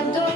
I don't